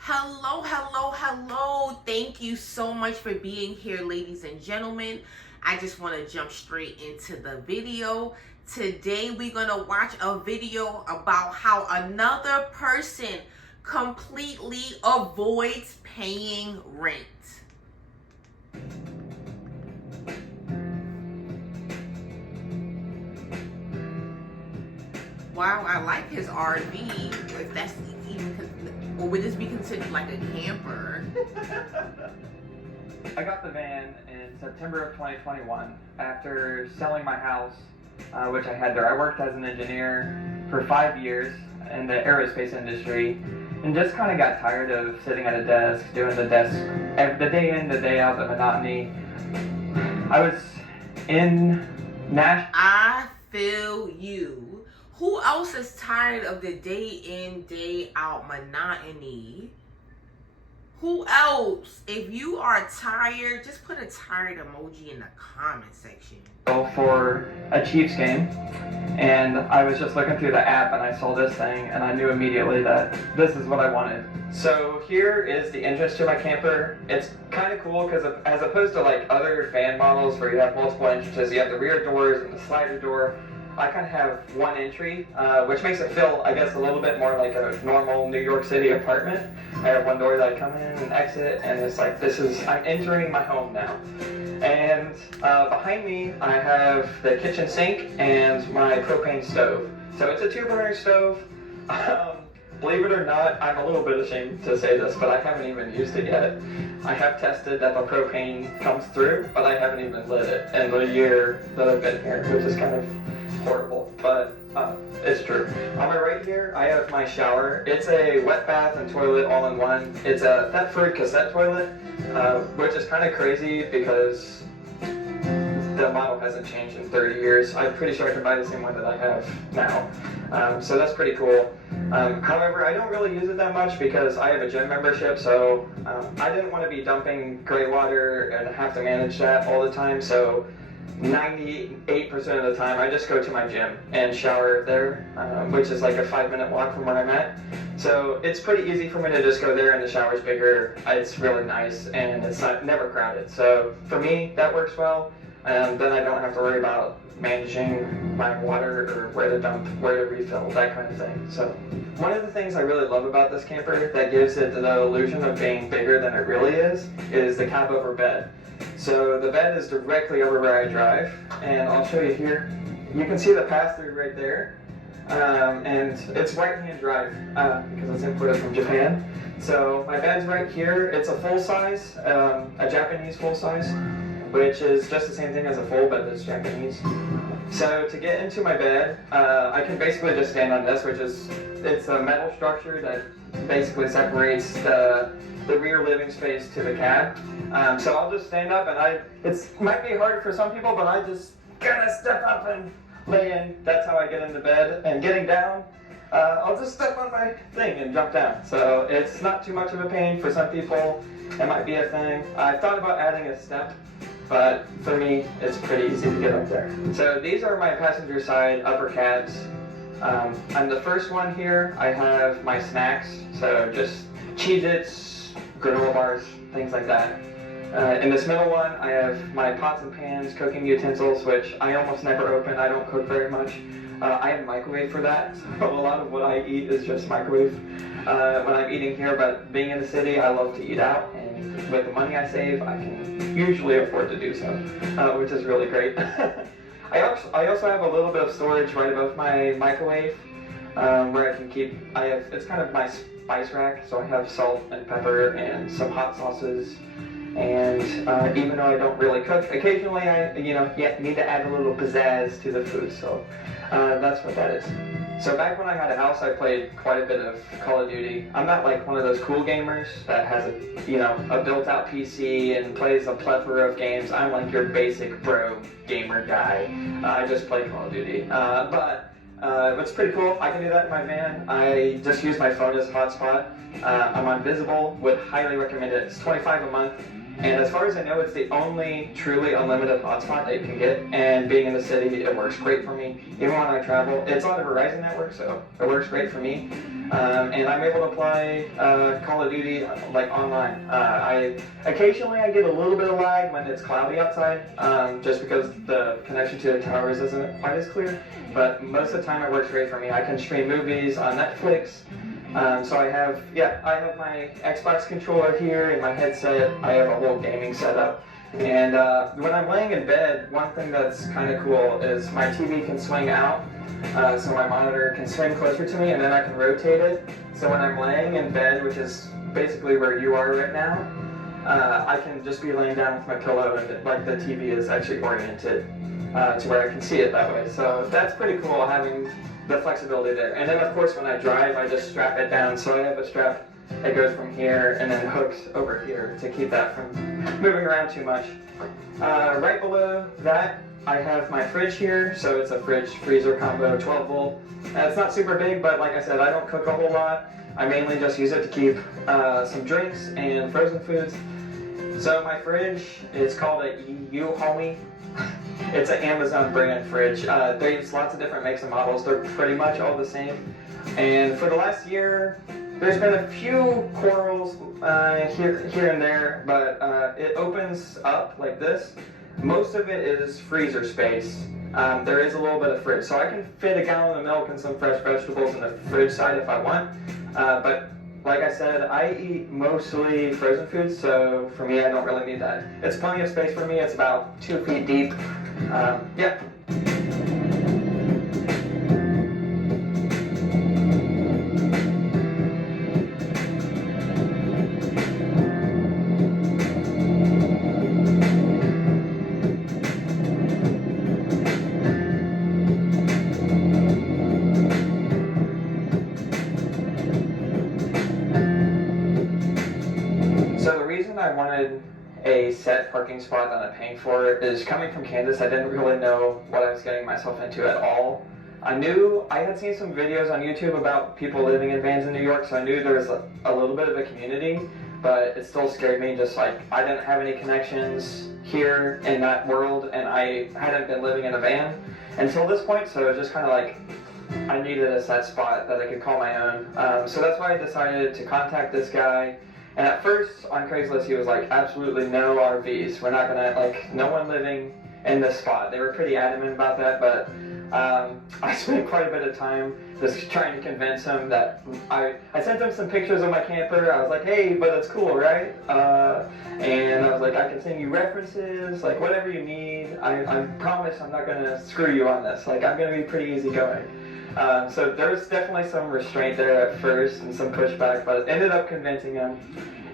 Hello, hello, hello. Thank you so much for being here, ladies and gentlemen. I just want to jump straight into the video. Today, we're going to watch a video about how another person completely avoids paying rent. Wow, I like his RV. If that's even, or would this be considered like a camper? I got the van in September of 2021 after selling my house, which I had there. I worked as an engineer for 5 years in the aerospace industry and just kind of got tired of sitting at a desk, doing the desk the day in, the day out, the monotony. I was in Nashville. I feel you. Who else is tired of the day in, day out monotony? Who else? If you are tired, just put a tired emoji in the comment section. For a Chiefs game, and I was just looking through the app and I saw this thing and I knew immediately that this is what I wanted. So here is the entrance to my camper. It's kind of cool because as opposed to like other van models where you have multiple entrances, you have the rear doors and the slider door. I kind of have one entry, which makes it feel, I guess, a little bit more like a normal New York City apartment. I have one door that I come in and exit, and it's like, I'm entering my home now. And behind me, I have the kitchen sink and my propane stove. So it's a 2-burner stove. Believe it or not, I'm a little bit ashamed to say this, but I haven't even used it yet. I have tested that the propane comes through, but I haven't even lit it in the year that I've been here, which is kind of horrible, but it's true. On my right here, I have my shower. It's a wet bath and toilet all in one. It's a Thetford cassette toilet, which is kind of crazy because the model hasn't changed in 30 years. I'm pretty sure I can buy the same one that I have now. So that's pretty cool. However, I don't really use it that much because I have a gym membership, so I didn't want to be dumping gray water and have to manage that all the time, so 98% of the time I just go to my gym and shower there, which is like a 5-minute walk from where I'm at. So it's pretty easy for me to just go there, and the shower's bigger. It's really nice and it's never crowded. So for me, that works well. Then I don't have to worry about managing my water or where to dump, where to refill, that kind of thing. So one of the things I really love about this camper that gives it the illusion of being bigger than it really is the Cabover Bed. So the bed is directly over where I drive, and I'll show you here. You can see the pass-through right there, and it's right-hand drive because it's imported from Japan. So my bed's right here. It's a full-size, a Japanese full-size, which is just the same thing as a full, but it's Japanese. So to get into my bed, I can basically just stand on this, it's a metal structure that basically separates the rear living space to the cab. So I'll just stand up, and it might be hard for some people, but I just gotta step up and lay in. That's how I get into bed. And getting down, I'll just step on my thing and jump down. So it's not too much of a pain. For some people, it might be a thing. I thought about adding a step, but for me, it's pretty easy to get up there. So these are my passenger side upper cabs. On the first one here, I have my snacks, so just Cheez-Its, granola bars, things like that. In this middle one, I have my pots and pans, cooking utensils, which I almost never open. I don't cook very much. I have a microwave for that, so a lot of what I eat is just microwave when I'm eating here, but being in the city, I love to eat out, and with the money I save, I can usually afford to do so, which is really great. I also have a little bit of storage right above my microwave, where I can keep, it's kind of my spice rack, so I have salt and pepper and some hot sauces, and even though I don't really cook, occasionally I need to add a little pizzazz to the food, so that's what that is. So back when I had a house, I played quite a bit of Call of Duty. I'm not like one of those cool gamers that has a built-out PC and plays a plethora of games. I'm like your basic pro gamer guy. I just play Call of Duty, but it's pretty cool. I can do that in my van. I just use my phone as a hotspot. I'm on Visible. Would highly recommend it. It's $25 a month, And as far as I know, it's the only truly unlimited hotspot that you can get. And being in the city, it works great for me. Even when I travel, it's on the Verizon network, so it works great for me. And I'm able to play Call of Duty like online. Occasionally I get a little bit of lag when it's cloudy outside, just because the connection to the towers isn't quite as clear. But most of the time it works great for me. I can stream movies on Netflix. So I have my Xbox controller here and my headset. I have a whole gaming setup. And when I'm laying in bed, one thing that's kind of cool is my TV can swing out, so my monitor can swing closer to me, and then I can rotate it. So when I'm laying in bed, which is basically where you are right now, I can just be laying down with my pillow, and like the TV is actually oriented to where I can see it that way. So that's pretty cool, having the flexibility there. And then of course when I drive, I just strap it down. So I have a strap that goes from here and then hooks over here to keep that from moving around too much. Right below that, I have my fridge here. So it's a fridge freezer combo, 12 volt. It's not super big, but like I said, I don't cook a whole lot. I mainly just use it to keep some drinks and frozen foods. So my fridge is called a EU Homie. It's an Amazon brand fridge. There's lots of different makes and models. They're pretty much all the same. And for the last year, there's been a few quarrels here and there, but it opens up like this. Most of it is freezer space. There is a little bit of fridge. So I can fit a gallon of milk and some fresh vegetables in the fridge side if I want. But like I said, I eat mostly frozen foods, so for me, I don't really need that. It's plenty of space for me. It's about 2 feet deep. Yeah. So the reason I wanted a set parking spot that I'm paying for is coming from Kansas. I didn't really know what I was getting myself into at all. I had seen some videos on YouTube about people living in vans in New York, so I knew there was a little bit of a community, but it still scared me. Just like I didn't have any connections here in that world, and I hadn't been living in a van until this point, so it was just kind of like I needed a set spot that I could call my own. So that's why I decided to contact this guy. And at first on Craigslist, he was like, absolutely no RVs. We're not gonna, like, no one living in this spot. They were pretty adamant about that, but I spent quite a bit of time just trying to convince him that I sent him some pictures of my camper. I was like, hey, but it's cool, right? And I was like, I can send you references, like whatever you need. I promise I'm not gonna screw you on this. Like, I'm gonna be pretty easygoing. So there was definitely some restraint there at first and some pushback, but ended up convincing him.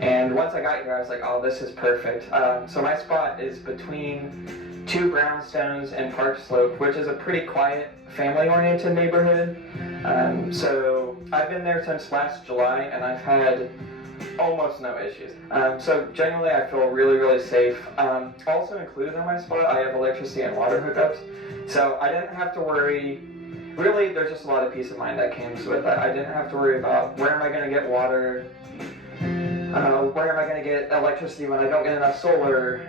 And once I got here, I was like, oh, this is perfect. So my spot is between 2 brownstones and Park Slope, which is a pretty quiet, family-oriented neighborhood. So I've been there since last July, and I've had almost no issues. So generally, I feel really, really safe. Also included on my spot, I have electricity and water hookups. So I didn't have to worry. Really, there's just a lot of peace of mind that comes with that. I didn't have to worry about where am I going to get water, where am I going to get electricity when I don't get enough solar,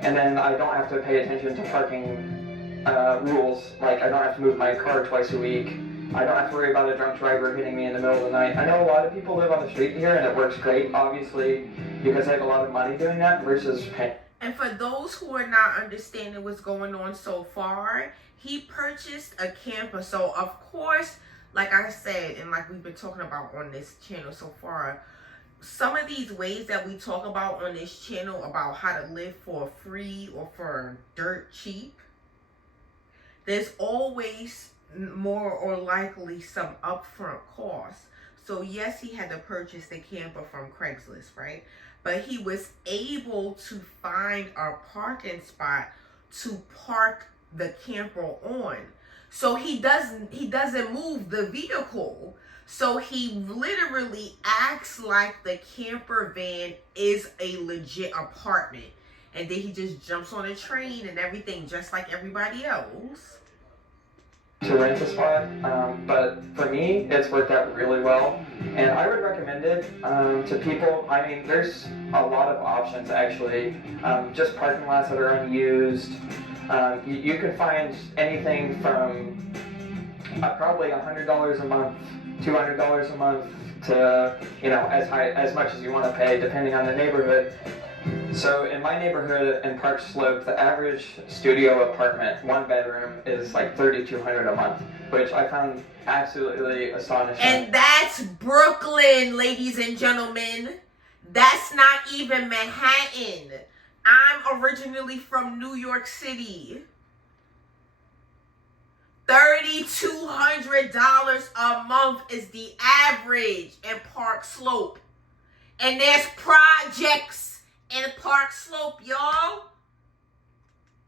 and then I don't have to pay attention to parking rules. Like, I don't have to move my car twice a week. I don't have to worry about a drunk driver hitting me in the middle of the night. I know a lot of people live on the street here, and it works great, obviously, because I have a lot of money doing that versus paying. And for those who are not understanding what's going on so far, he purchased a camper. So of course, like I said, and like we've been talking about on this channel so far, some of these ways that we talk about on this channel about how to live for free or for dirt cheap, there's always more or likely some upfront costs. So yes, he had to purchase the camper from Craigslist, right? But he was able to find a parking spot to park the camper on. So he doesn't move the vehicle. So he literally acts like the camper van is a legit apartment. And then he just jumps on a train and everything just like everybody else. to rent a spot, but for me, it's worked out really well, and I would recommend it to people. I mean, there's a lot of options actually. Just parking lots that are unused. You can find anything from probably $100 a month, $200 a month to as much as you want to pay, depending on the neighborhood. So in my neighborhood in Park Slope, the average studio apartment, 1 bedroom, is like $3,200 a month, which I found absolutely astonishing. And that's Brooklyn, ladies and gentlemen. That's not even Manhattan. I'm originally from New York City. $3,200 a month is the average in Park Slope. And there's projects in Park Slope, y'all.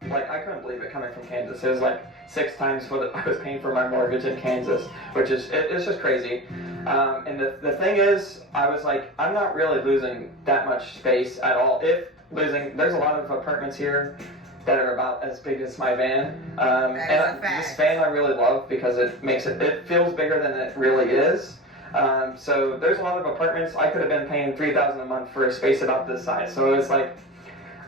Like, I couldn't believe it coming from Kansas. It was like 6 times what I was paying for my mortgage in Kansas, which is, it's just crazy. And the thing is, I was like, I'm not really losing that much space at all. If losing, there's a lot of apartments here that are about as big as my van. And this van I really love because it feels bigger than it really is. So there's a lot of apartments. I could have been paying $3,000 a month for a space about this size. So it's like,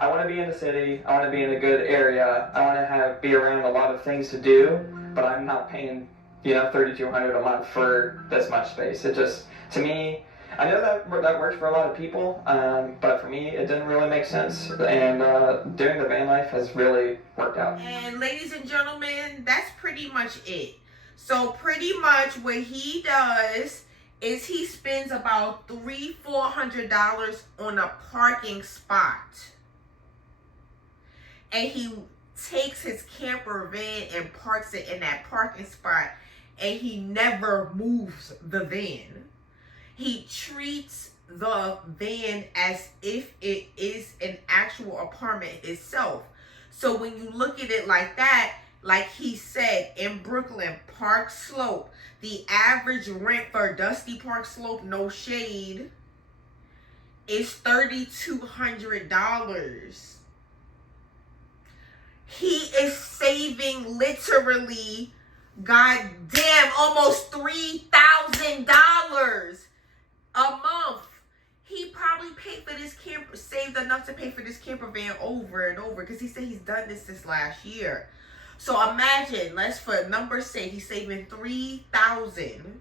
I want to be in the city. I want to be in a good area. I want to be around a lot of things to do, but I'm not paying, $3,200 a month for this much space. It just, to me, I know that works for a lot of people, but for me, it didn't really make sense. And doing the van life has really worked out. And ladies and gentlemen, that's pretty much it. So pretty much what he does is he spends about $300-400 on a parking spot. And he takes his camper van and parks it in that parking spot, and he never moves the van. He treats the van as if it is an actual apartment itself. So when you look at it like that, like he said, in Brooklyn, Park Slope, the average rent for Dusty Park Slope, no shade, is $3,200. He is saving literally, goddamn, almost $3,000 a month. He probably paid for this camper, saved enough to pay for this camper van over and over, because he said he's done this since last year. So imagine, let's for numbers sake, he's saving $3,000.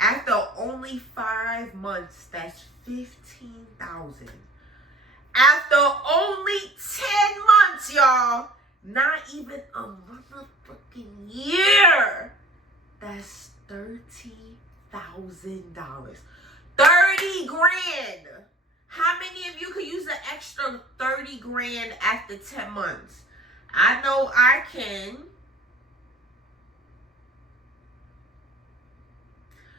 After only 5 months, that's $15,000. After only 10 months, y'all, not even a motherfucking year, that's $30,000. 30 grand. How many of you could use an extra 30 grand after 10 months? I know I can.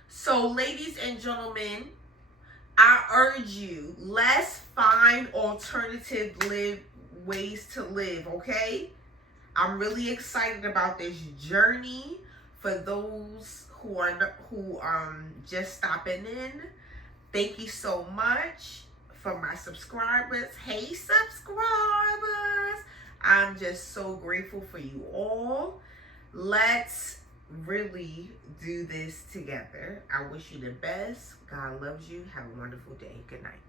So, ladies and gentlemen, I urge you, let's find alternative ways to live, okay? I'm really excited about this journey. For those who just stopping in, thank you so much. For my subscribers, hey subscribers, I'm just so grateful for you all. Let's really do this together. I wish you the best. God loves you. Have a wonderful day. Good night.